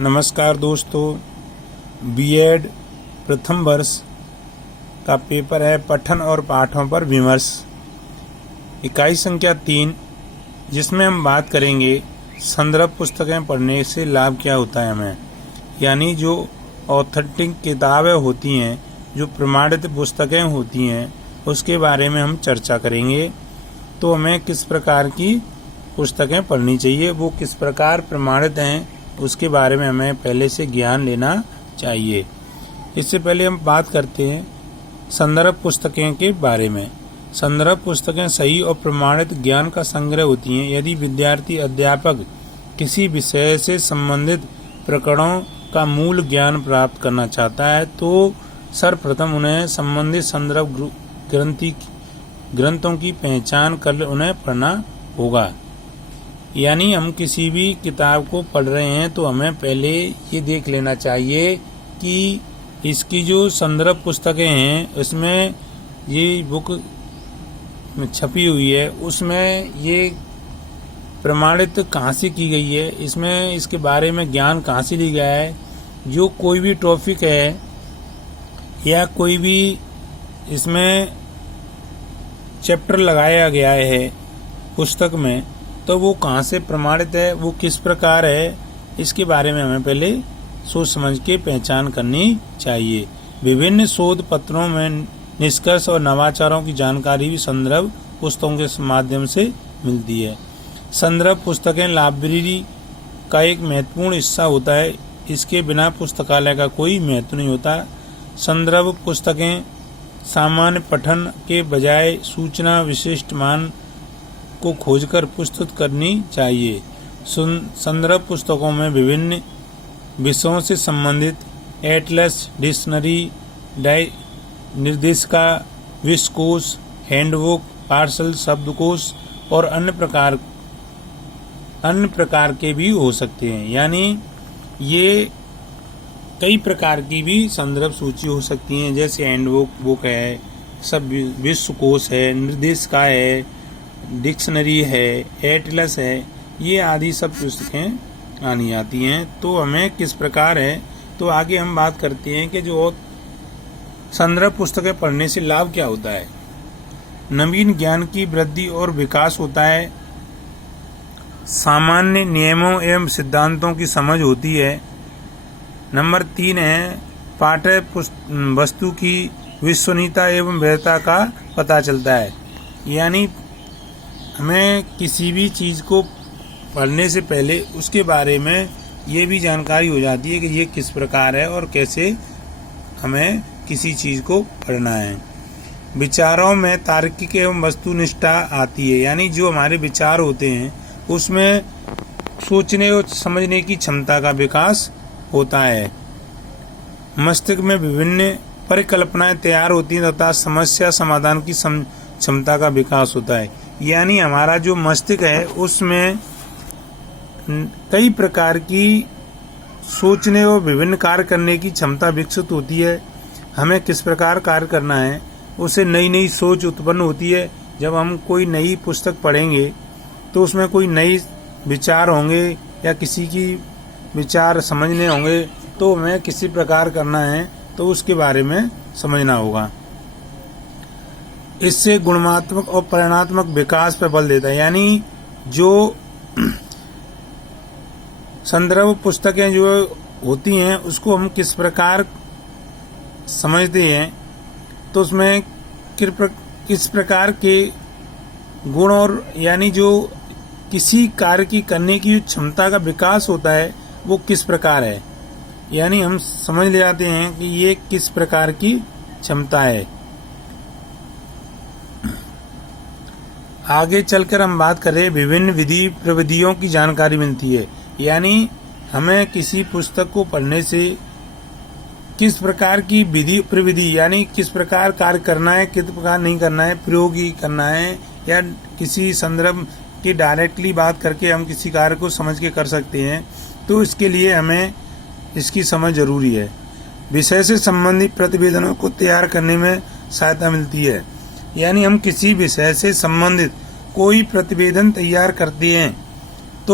नमस्कार दोस्तों, बीएड प्रथम वर्ष का पेपर है पठन और पाठों पर विमर्श, इकाई संख्या 3, जिसमें हम बात करेंगे संदर्भ पुस्तकें पढ़ने से लाभ क्या होता है हमें। यानी जो ऑथेंटिक किताबें होती हैं, जो प्रमाणित पुस्तकें होती हैं, उसके बारे में हम चर्चा करेंगे। तो हमें किस प्रकार की पुस्तकें पढ़नी चाहिए, वो किस प्रकार प्रमाणित हैं, उसके बारे में हमें पहले से ज्ञान लेना चाहिए। इससे पहले हम बात करते हैं संदर्भ पुस्तकें के बारे में। संदर्भ पुस्तकें सही और प्रमाणित ज्ञान का संग्रह होती हैं। यदि विद्यार्थी अध्यापक किसी विषय से संबंधित प्रकरणों का मूल ज्ञान प्राप्त करना चाहता है तो सर्वप्रथम उन्हें संबंधित संदर्भ ग्रंथों की पहचान कर उन्हें पढ़ना होगा। यानी हम किसी भी किताब को पढ़ रहे हैं तो हमें पहले ये देख लेना चाहिए कि इसकी जो संदर्भ पुस्तकें हैं, उसमें ये बुक छपी हुई है, उसमें ये प्रमाणित कहाँ से की गई है, इसमें इसके बारे में ज्ञान कहाँ से लिया गया है। जो कोई भी टॉपिक है या कोई भी इसमें चैप्टर लगाया गया है पुस्तक में, तो वो कहाँ से प्रमाणित है, वो किस प्रकार है, इसके बारे में हमें पहले सोच समझ के पहचान करनी चाहिए। विभिन्न शोध पत्रों में निष्कर्ष और नवाचारों की जानकारी भी संदर्भ पुस्तकों के माध्यम से मिलती है। संदर्भ पुस्तकें लाइब्रेरी का एक महत्वपूर्ण हिस्सा होता है। इसके बिना पुस्तकालय का कोई महत्व नहीं होता। संदर्भ पुस्तकें सामान्य पठन के बजाय सूचना विशिष्ट मान को खोजकर प्रस्तुत करनी चाहिए। संदर्भ पुस्तकों में विभिन्न विषयों से संबंधित एटलस, डिक्शनरी, निर्देशिका, विश्वकोश, हैंडबुक, पार्सल, शब्दकोश और अन्य प्रकार के भी हो सकते हैं। यानी ये कई प्रकार की भी संदर्भ सूची हो सकती हैं, जैसे हैंडबुक है, सब विश्वकोश है, निर्देशिका है, डिक्शनरी है, एटलस है, ये आदि सब पुस्तकें आनी आती हैं। तो हमें किस प्रकार है, तो आगे हम बात करते हैं कि जो संदर्भ पुस्तकें पढ़ने से लाभ क्या होता है। नवीन ज्ञान की वृद्धि और विकास होता है। सामान्य नियमों एवं सिद्धांतों की समझ होती है। नंबर 3 है पाठ्य वस्तु की विश्वसनीयता एवं वैधता का पता चलता है। यानी हमें किसी भी चीज़ को पढ़ने से पहले उसके बारे में ये भी जानकारी हो जाती है कि ये किस प्रकार है और कैसे हमें किसी चीज़ को पढ़ना है। विचारों में तार्किक एवं वस्तुनिष्ठता आती है। यानी जो हमारे विचार होते हैं उसमें सोचने और समझने की क्षमता का विकास होता है। मस्तिष्क में विभिन्न परिकल्पनाएं तैयार होती हैं तथा समस्या समाधान की क्षमता का विकास होता है। यानी हमारा जो मस्तिष्क है उसमें कई प्रकार की सोचने और विभिन्न कार्य करने की क्षमता विकसित होती है। हमें किस प्रकार कार्य करना है, उससे नई नई सोच उत्पन्न होती है। जब हम कोई नई पुस्तक पढ़ेंगे तो उसमें कोई नई विचार होंगे या किसी की विचार समझने होंगे, तो हमें किसी प्रकार करना है तो उसके बारे में समझना होगा। इससे गुणात्मक और परिणात्मक विकास पर बल देता है। यानी जो संदर्भ पुस्तकें जो होती हैं उसको हम किस प्रकार समझते हैं, तो उसमें किस प्रकार के गुण और यानी जो किसी कार्य की करने की क्षमता का विकास होता है वो किस प्रकार है, यानी हम समझ ले जाते हैं कि ये किस प्रकार की क्षमता है। आगे चलकर हम बात करें विभिन्न विधि प्रविधियों की जानकारी मिलती है। यानी हमें किसी पुस्तक को पढ़ने से किस प्रकार की विधि प्रविधि यानी किस प्रकार कार्य करना है, किस प्रकार नहीं करना है, प्रयोग ही करना है या किसी संदर्भ की डायरेक्टली बात करके हम किसी कार्य को समझ के कर सकते हैं, तो इसके लिए हमें इसकी समझ जरूरी है। विषय से संबंधित प्रतिवेदनों को तैयार करने में सहायता मिलती है। यानी हम किसी विषय से संबंधित कोई प्रतिवेदन तैयार करते हैं